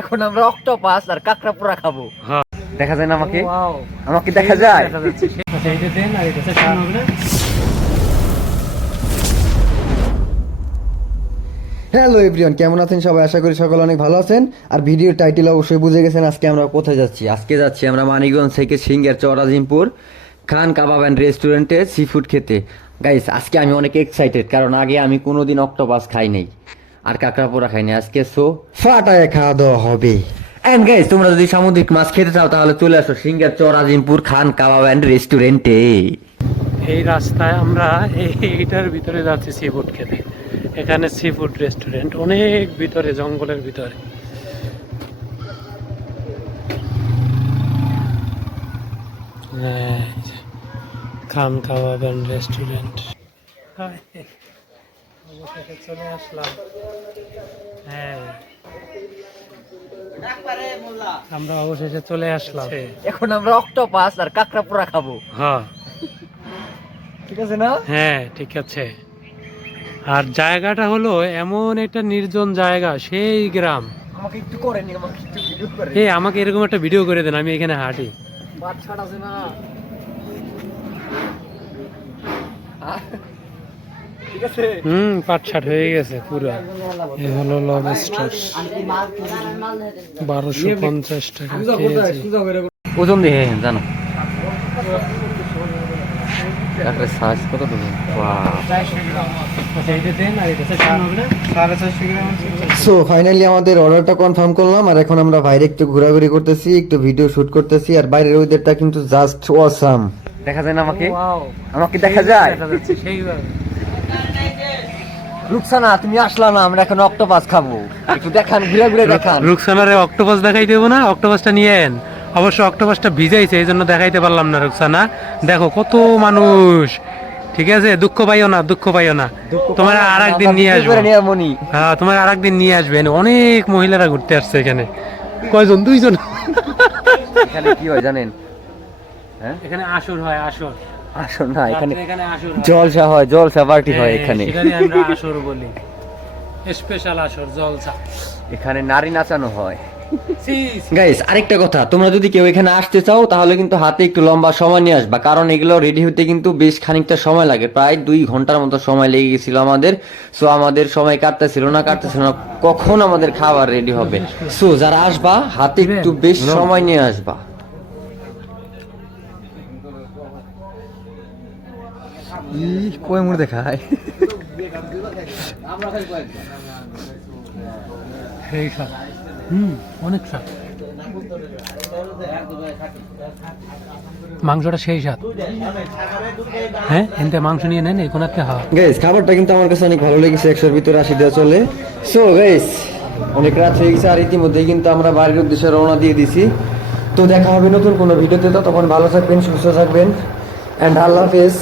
এখন আমরা অক্টোপাস আর কাঁকড়া পোড়া খাব। হ্যাঁ। দেখা যায় না আমাকে? আমাকে দেখা যায়? যাচ্ছে। আচ্ছা হ্যালো এভরিওয়ান কেমন আছেন সবাই? আশা করি সকলে অনেক ভালো আছেন। আর ভিডিওর টাইটেল অবশ্যই বুঝে গেছেন আজকে আমরা কোথায় যাচ্ছি। আজকে যাচ্ছি আমরা মানিকগঞ্জ থেকে সিঙ্গের Charajimpur Khan kabab and restaurant sea food খেতে। গাইস আজকে আমি অনেক এক্সাইটেড কারণ আগে আমি কোনোদিন অক্টোপাস খাই নাই। আর কাঁকড়া পোড়া খাইনি আজকে সো ফাটায় খাওয়া দাওয়া হবে। এন্ড গাইস তোমরা যদি সামুদ্রিক মাছ খেতে চাও তাহলে চলে আসো সিঙ্গের চরাজিমপুর খান কাবাব অ্যান্ড রেস্টুরেন্টে এই রাস্তায় আমরা এইটার ভিতরে যাচ্ছি সি ফুড খেতে। এখানে সি ফুড রেস্টুরেন্ট অনেক ভিতরে জঙ্গলের ভিতরে। খান কাবাব অ্যান্ড রেস্টুরেন্ট অবশেষে চলে আসলাম। হ্যাঁ। আমরা অবশেষে চলে আসলাম। এখন আমরা অক্টোপাস আর কাঁকড়া পোড়া খাব। হ্যাঁ। ঠিক আছে না? হ্যাঁ ঠিক আছে। আর জায়গাটা হলো এমন একটা নির্জন জায়গা সেই গ্রাম। আমাকে একটু আমাকে একটু ভিডিও করে এই আমাকে এরকম একটা ভিডিও করে দেন আমি এখানে হাঁটি। ছাড় আছে না। হুম পাট ছাট হয়ে গেছে পুরো। এই হলো লব স্টোর বারোশো পঞ্চাশ টাকা ওজন দিয়ে জানো? সাইজ কত দেবো? আচ্ছা সো ফাইনালি আমাদের অর্ডারটা কনফার্ম করলাম আর এখন আমরা বাইরে একটু ঘোরাঘুরি করতেছি একটু ভিডিও শুট করতেছি আর বাইরের ওয়েদারটা কিন্তু জাস্ট অসাম দেখা যায় না আমাকে? আমাকে দেখা যায়? সেইভাবে। রুকসানা তুমি আসলা না আমরা এখন অক্টোপাস খাব। একটু দেখান ঘুরে ঘুরে দেখান। রুকসানারে অক্টোপাস দেখাই দেবো না অক্টোপাসটা নিয়ে এন অবশ্য অক্টোপাসটা ভিজাইছে এই জন্য দেখাইতে পারলাম না রুকসানা। দেখো কত মানুষ। ঠিক আছে? দুঃখ পাইও না দুঃখ পাইও না। তোমার আর একদিন নিয়ে আসব। হ্যাঁ তোমার আর একদিন নিয়ে আসবেন অনেক মহিলারা ঘুরতে আসছে এখানে। কয়জন? দুইজন। এখানে কি হয় জানেন? হ্যাঁ? এখানে আসর হয় আসর। না এখানে। জলসা হয় জলসা পার্টি হয় হ্যাঁ, এখানে। আমরা আসর বলি। স্পেশাল আসর জলসা। এখানে নারী নাচানো হয়। গাইস আরেকটা কথা তোমরা যদি কেউ এখানে আসতে চাও তাহলে কিন্তু হাতে একটু লম্বা সময় নিয়ে আসবা কারণ এগুলো রেডি হতে কিন্তু বেশ খানিকটা সময় লাগে প্রায় দুই ঘণ্টার মতো সময় লেগে গেছিল আমাদের। সো আমাদের সময় কাটতেছিল না কাটতেছিল না কখন আমাদের খাবার রেডি হবে? সো যারা আসবা হাতে একটু বেশ সময় নিয়ে আসবা। কই মুড় দেখায়? সেই স্বাদ হুম অনেক স্বাদ মাংসটা সেই স্বাদ হ্যাঁ এনতে মাংস নিয়ে নেন এই কোনাতে হা গাইস খাবারটা কিন্তু আমার কাছে অনেক ভালো লেগেছে একশোর ভিতরে আশি দেওয়া চলে। সো গাইস অনেক রাত হয়ে গেছে আর ইতিমধ্যে কিন্তু আমরা বাড়ির উদ্দেশ্যে রওনা দিয়ে দিছি। তো দেখা হবে নতুন কোনো ভিডিওতে তো তখন ভালো থাকবেন সুস্থ থাকবেন অ্যান্ড আল্লাহ হাফেজ।